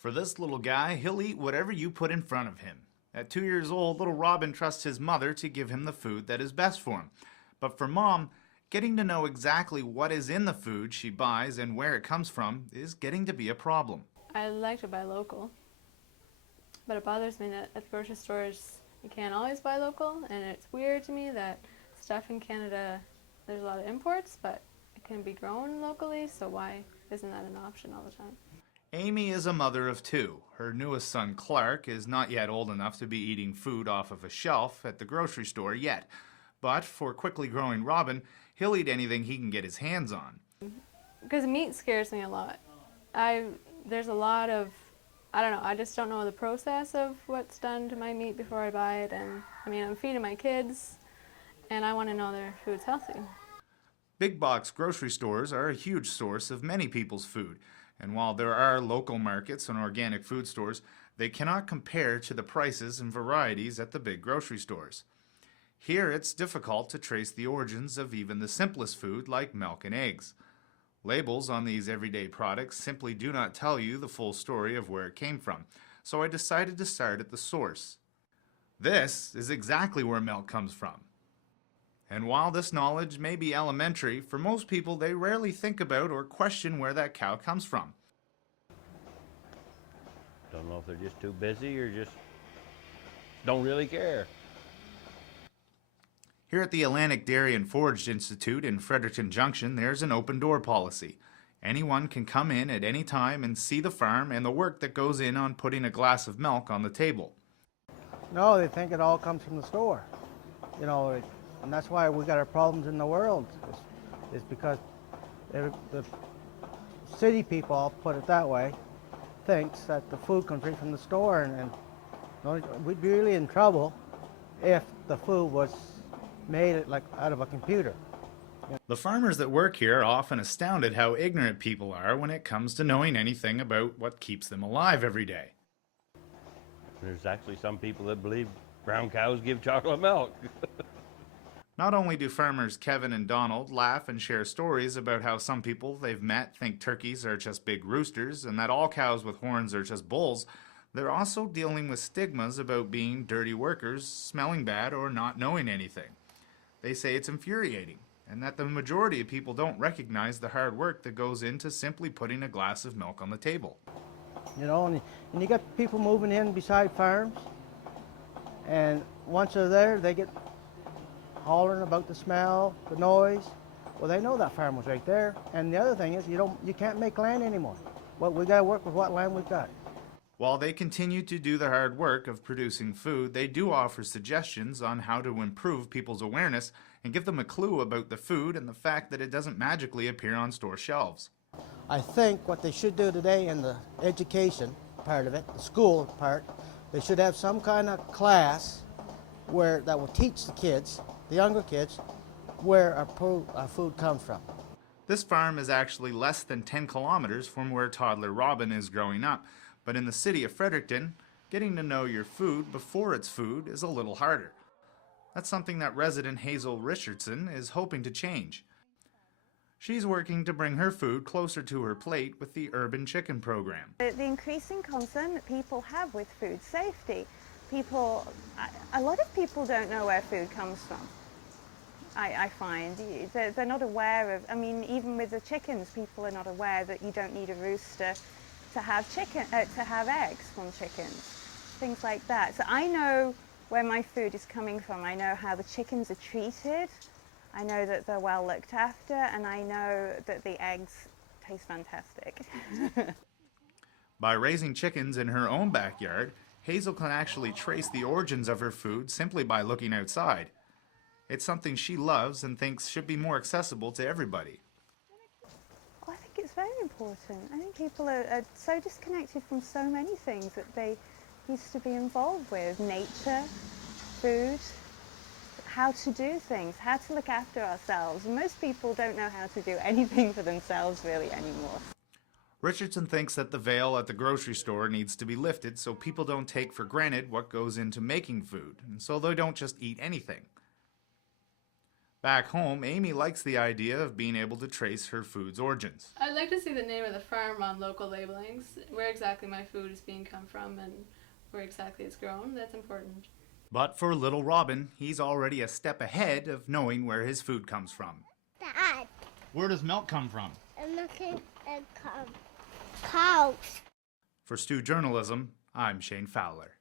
For this little guy, he'll eat whatever you put in front of him. At 2 years old, little Robin trusts his mother to give him the food that is best for him. But for Mom, getting to know exactly what is in the food she buys and where it comes from is getting to be a problem. I like to buy local, but it bothers me that at the grocery stores you can't always buy local, and it's weird to me that stuff in Canada, there's a lot of imports, but it can be grown locally, so why isn't that an option all the time? Amy is a mother of two. Her newest son, Clark, is not yet old enough to be eating food off of a shelf at the grocery store yet. But for quickly growing Robin, he'll eat anything he can get his hands on. Because meat scares me a lot. There's a lot of, I don't know, I just don't know the process of what's done to my meat before I buy it. And I mean, I'm feeding my kids, and I want to know their food's healthy. Big box grocery stores are a huge source of many people's food. And while there are local markets and organic food stores, they cannot compare to the prices and varieties at the big grocery stores. Here it's difficult to trace the origins of even the simplest food like milk and eggs. Labels on these everyday products simply do not tell you the full story of where it came from, so I decided to start at the source. This is exactly where milk comes from. And while this knowledge may be elementary, for most people they rarely think about or question where that cow comes from. Don't know if they're just too busy or just don't really care. Here at the Atlantic Dairy and Forage Institute in Fredericton Junction, there's an open door policy. Anyone can come in at any time and see the farm and the work that goes in on putting a glass of milk on the table. No, they think it all comes from the store. You know, and that's why we got our problems in the world. It's because the city people, I'll put it that way, thinks that the food comes right from the store, and we'd be really in trouble if the food was made like out of a computer. The farmers that work here are often astounded how ignorant people are when it comes to knowing anything about what keeps them alive every day. There's actually some people that believe brown cows give chocolate milk. Not only do farmers Kevin and Donald laugh and share stories about how some people they've met think turkeys are just big roosters and that all cows with horns are just bulls, they're also dealing with stigmas about being dirty workers, smelling bad, or not knowing anything. They say it's infuriating, and that the majority of people don't recognize the hard work that goes into simply putting a glass of milk on the table. You know, and you got people moving in beside farms, and once they're there, they get hollering about the smell, the noise. Well, they know that farm was right there. And the other thing is, you can't make land anymore. Well, we got to work with what land we've got. While they continue to do the hard work of producing food, they do offer suggestions on how to improve people's awareness and give them a clue about the food and the fact that it doesn't magically appear on store shelves. I think what they should do today in the education part of it, the school part, they should have some kind of class that will teach the kids, the younger kids, where our food comes from. This farm is actually less than 10 kilometers from where toddler Robin is growing up, but in the city of Fredericton, getting to know your food before it's food is a little harder. That's something that resident Hazel Richardson is hoping to change. She's working to bring her food closer to her plate with the Urban Chicken program. The increasing concern that people have with food safety, a lot of people don't know where food comes from. I find they're not aware of, I mean, even with the chickens, people are not aware that you don't need a rooster to have eggs from chickens, things like that. So I know where my food is coming from. I know how the chickens are treated. I know that they're well looked after, and I know that the eggs taste fantastic. By raising chickens in her own backyard, Hazel can actually trace the origins of her food simply by looking outside. It's something she loves and thinks should be more accessible to everybody. Well, I think it's very important. I think people are so disconnected from so many things that they used to be involved with. Nature, food, how to do things, how to look after ourselves. And most people don't know how to do anything for themselves really anymore. Richardson thinks that the veil at the grocery store needs to be lifted so people don't take for granted what goes into making food, and so they don't just eat anything. Back home, Amy likes the idea of being able to trace her food's origins. I'd like to see the name of the farm on local labelings, where exactly my food is being come from and where exactly it's grown. That's important. But for little Robin, he's already a step ahead of knowing where his food comes from. Dad, Where does milk come from? I'm looking at cows. For Stu Journalism, I'm Shane Fowler.